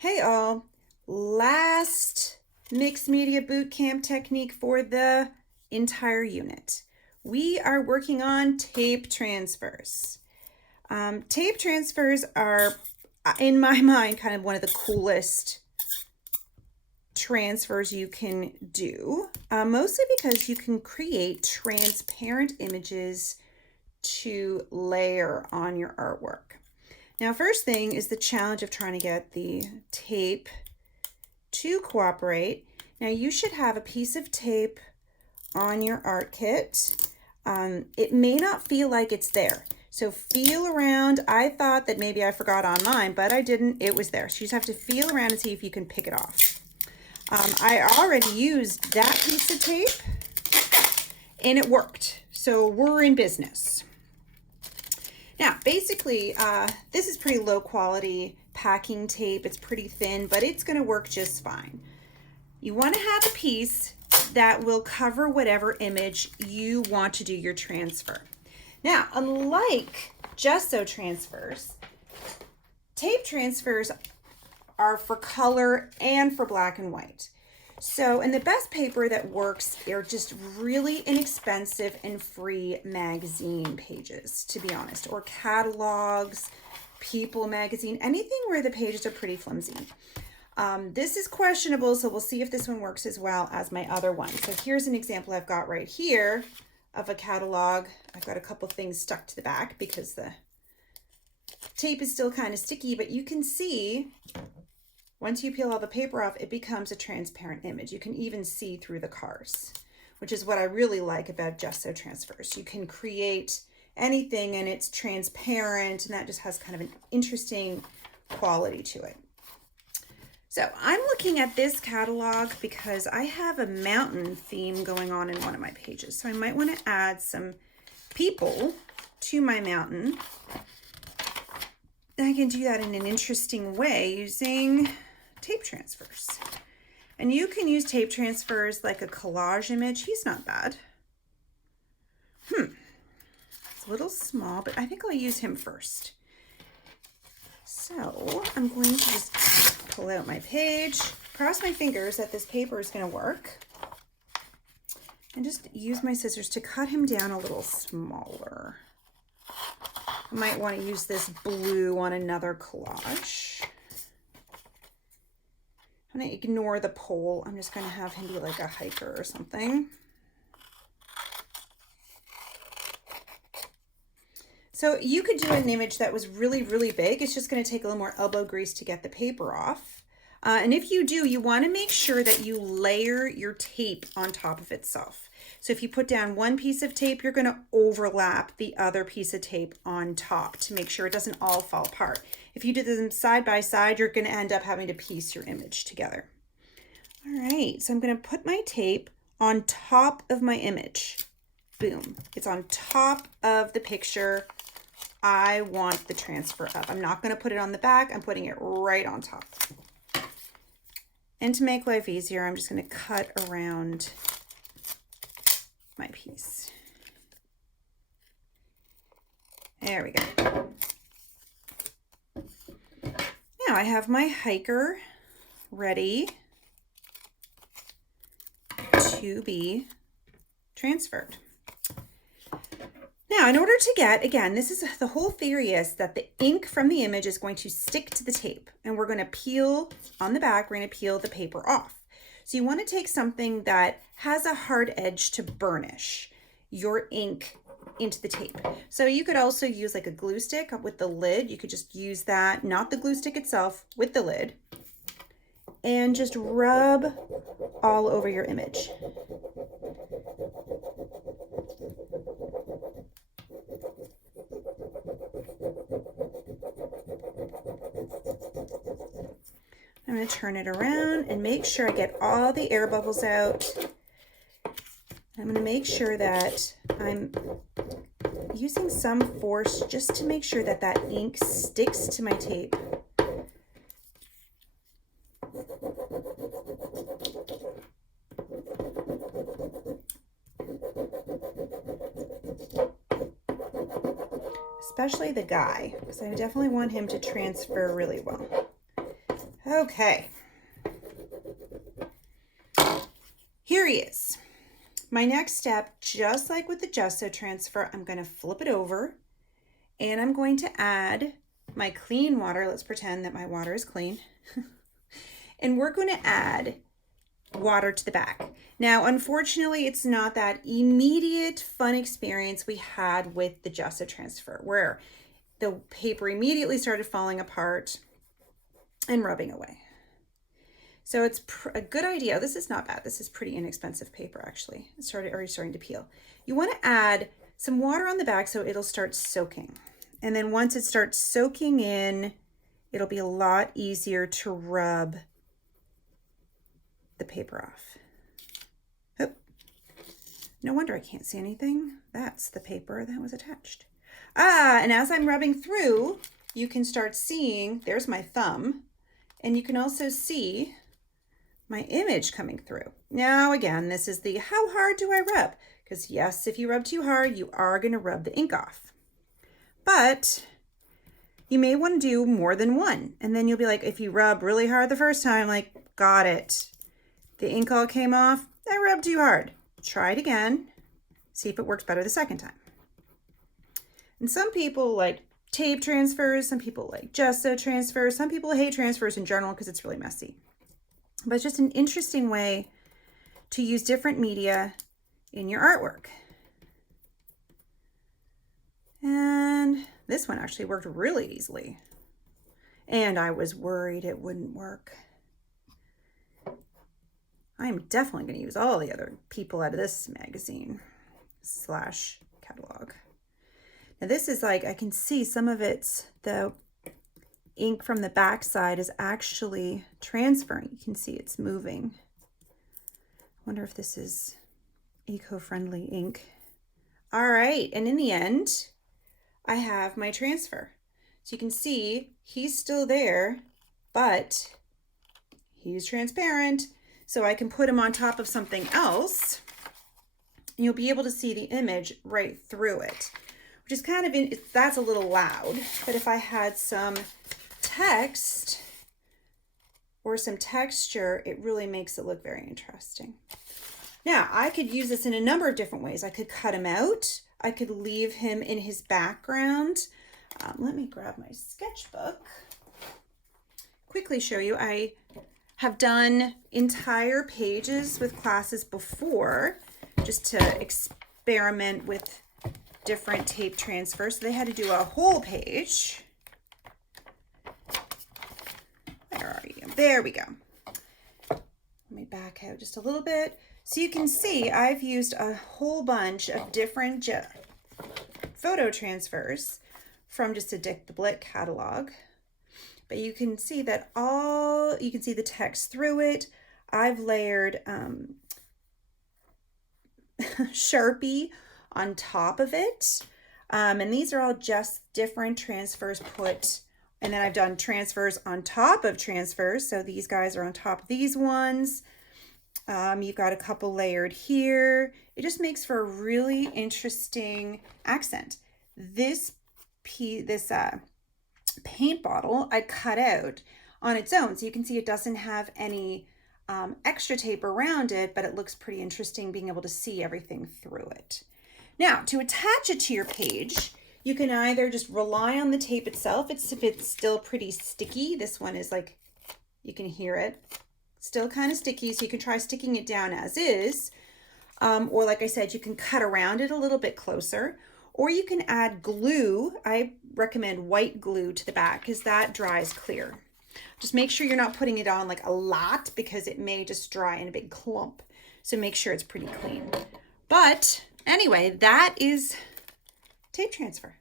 Hey all, last mixed media boot camp technique for the entire unit. We are working on tape transfers. Tape transfers are, in my mind, kind of one of the coolest transfers you can do, mostly because you can create transparent images to layer on your artwork. Now, first thing is the challenge of trying to get the tape to cooperate. Now, you should have a piece of tape on your art kit. It may not feel like it's there, so feel around. I thought that maybe I forgot on mine, but I didn't. It was there. So you just have to feel around and see if you can pick it off. I already used that piece of tape and it worked, so we're in business. Now, basically, this is pretty low quality packing tape. It's pretty thin, but it's going to work just fine. You want to have a piece that will cover whatever image you want to do your transfer. Now, unlike gesso transfers, tape transfers are for color and for black and white. So, and the best paper that works are just really inexpensive and free magazine pages, to be honest, or catalogs, People magazine, anything where the pages are pretty flimsy. This is questionable, so we'll see if this one works as well as my other one. So here's an example I've got right here of a catalog. I've got a couple things stuck to the back because the tape is still kind of sticky, but you can see once you peel all the paper off, it becomes a transparent image. You can even see through the cars, which is what I really like about gesso transfers. You can create anything and it's transparent, and that just has kind of an interesting quality to it. So I'm looking at this catalog because I have a mountain theme going on in one of my pages. So I might want to add some people to my mountain. And I can do that in an interesting way using tape transfers. And you can use tape transfers like a collage image. He's not bad. It's a little small, but I think I'll use him first. So I'm going to just pull out my page, cross my fingers that this paper is going to work, and just use my scissors to cut him down a little smaller. I might want to use this blue on another collage. I'm going to ignore the pole. I'm just going to have him be like a hiker or something. So you could do an image that was really, really big. It's just going to take a little more elbow grease to get the paper off. And if you do, you want to make sure that you layer your tape on top of itself. So if you put down one piece of tape, you're going to overlap the other piece of tape on top to make sure it doesn't all fall apart. If you do them side by side, you're going to end up having to piece your image together. All right, so I'm going to put my tape on top of my image. Boom, it's on top of the picture I want the transfer up. I'm not going to put it on the back. I'm putting it right on top. And to make life easier, I'm just going to cut around my piece. There we go. Now I have my hiker ready to be transferred. Now, in order to get, again, this is the whole theory is that the ink from the image is going to stick to the tape, and we're going to peel on the back, we're going to peel the paper off. So you want to take something that has a hard edge to burnish your ink into the tape. So you could also use like a glue stick with the lid. You could just use that, not the glue stick itself, with the lid, and just rub all over your image. I'm going to turn it around and make sure I get all the air bubbles out. I'm going to make sure that I'm using some force just to make sure that that ink sticks to my tape. Especially the guy, because I definitely want him to transfer really well. Okay. Here he is. My next step, just like with the gesso transfer, I'm going to flip it over and I'm going to add my clean water. Let's pretend that my water is clean. And we're going to add water to the back. Now, unfortunately, it's not that immediate fun experience we had with the gesso transfer, where the paper immediately started falling apart and rubbing away. So it's a good idea. This is not bad. This is pretty inexpensive paper, actually. It's already starting to peel. You want to add some water on the back so it'll start soaking. And then once it starts soaking in, it'll be a lot easier to rub the paper off. Oh, no wonder I can't see anything. That's the paper that was attached. And as I'm rubbing through, you can start seeing, there's my thumb, and you can also see my image coming through. Now, again, this is the how hard do I rub? Because yes, if you rub too hard, you are going to rub the ink off. But you may want to do more than one. And then you'll be like, if you rub really hard the first time, like, got it. The ink all came off. I rubbed too hard. Try it again. See if it works better the second time. And some people like tape transfers. Some people like gesso transfers. Some people hate transfers in general because it's really messy. But it's just an interesting way to use different media in your artwork. And this one actually worked really easily. And I was worried it wouldn't work. I'm definitely going to use all the other people out of this magazine / catalog. Now this is like, I can see some of it's, the ink from the back side is actually transferring. You can see it's moving. I wonder if this is eco-friendly ink. All right, and in the end, I have my transfer. So you can see he's still there, but he's transparent. So I can put him on top of something else, and you'll be able to see the image right through it, which is kind of, that's a little loud, but if I had some text or some texture, it really makes it look very interesting. Now, I could use this in a number of different ways. I could cut him out. I could leave him in his background. Let me grab my sketchbook. Quickly show you, I have done entire pages with classes before just to experiment with different tape transfers. So they had to do a whole page. Where are you? There we go. Let me back out just a little bit. So you can see I've used a whole bunch of different photo transfers from just a Dick the Blick catalog. But you can see that you can see the text through it. I've layered Sharpie on top of it. And these are all just different transfers put, and then I've done transfers on top of transfers. So these guys are on top of these ones. You've got a couple layered here. It just makes for a really interesting accent. This paint bottle I cut out on its own, so you can see it doesn't have any extra tape around it, but it looks pretty interesting being able to see everything through it. Now, to attach it to your page, you can either just rely on the tape itself. If it's still pretty sticky, this one is like, you can hear it, still kind of sticky, so you can try sticking it down as is. Or like I said, you can cut around it a little bit closer, or you can add glue. I recommend white glue to the back because that dries clear. Just make sure you're not putting it on like a lot because it may just dry in a big clump. So make sure it's pretty clean. But anyway, that is tape transfer.